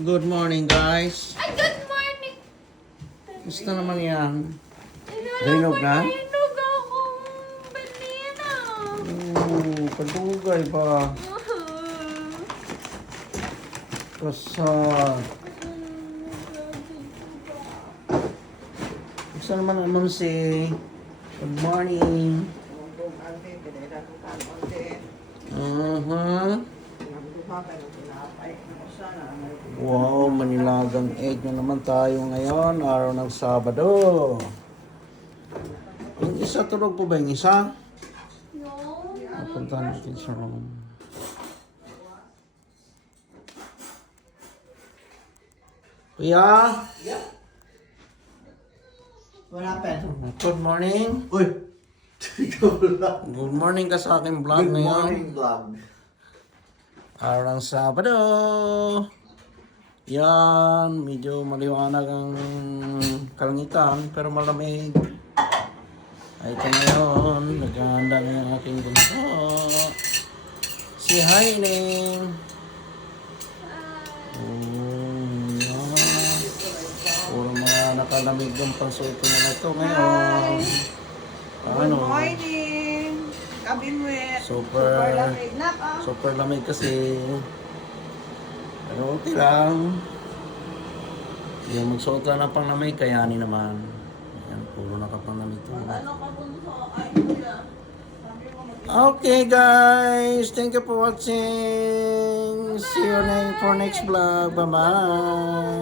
Good morning, guys. Ay, good morning! Gusto naman yan. Hinog na? Hinog akong banana. Kadugay ba? Kasar. Gusto naman naman si... Good morning. Wow, manilagang egg na naman tayo ngayon, araw ng Sabado. Yung isa, tulog po ba yung isa? No. Punta natin sa room. Kuya? What happened? Good morning. Uy! Good Good morning ka sa aking vlog ngayon. morning, vlog. Araw ng Sabado. Yan, medyo maliwanag ang kalangitan, pero malamig. Ay, ito ngayon, naghahanda na yung aking bunso. Si Haining. Yan. Puro mga nakalamig ang pansuot ko na ito ngayon. Good morning! Kabinwet! Super lamig na ka! super lamig kasi. Pero okay lang. Yung magsuot lang ng panglamig, kayanin naman. Ayan, puro nakapanglamig to. Ano ka bunso? Ay, kuya. Okay guys, thank you for watching. See you for next vlog. Bye bye.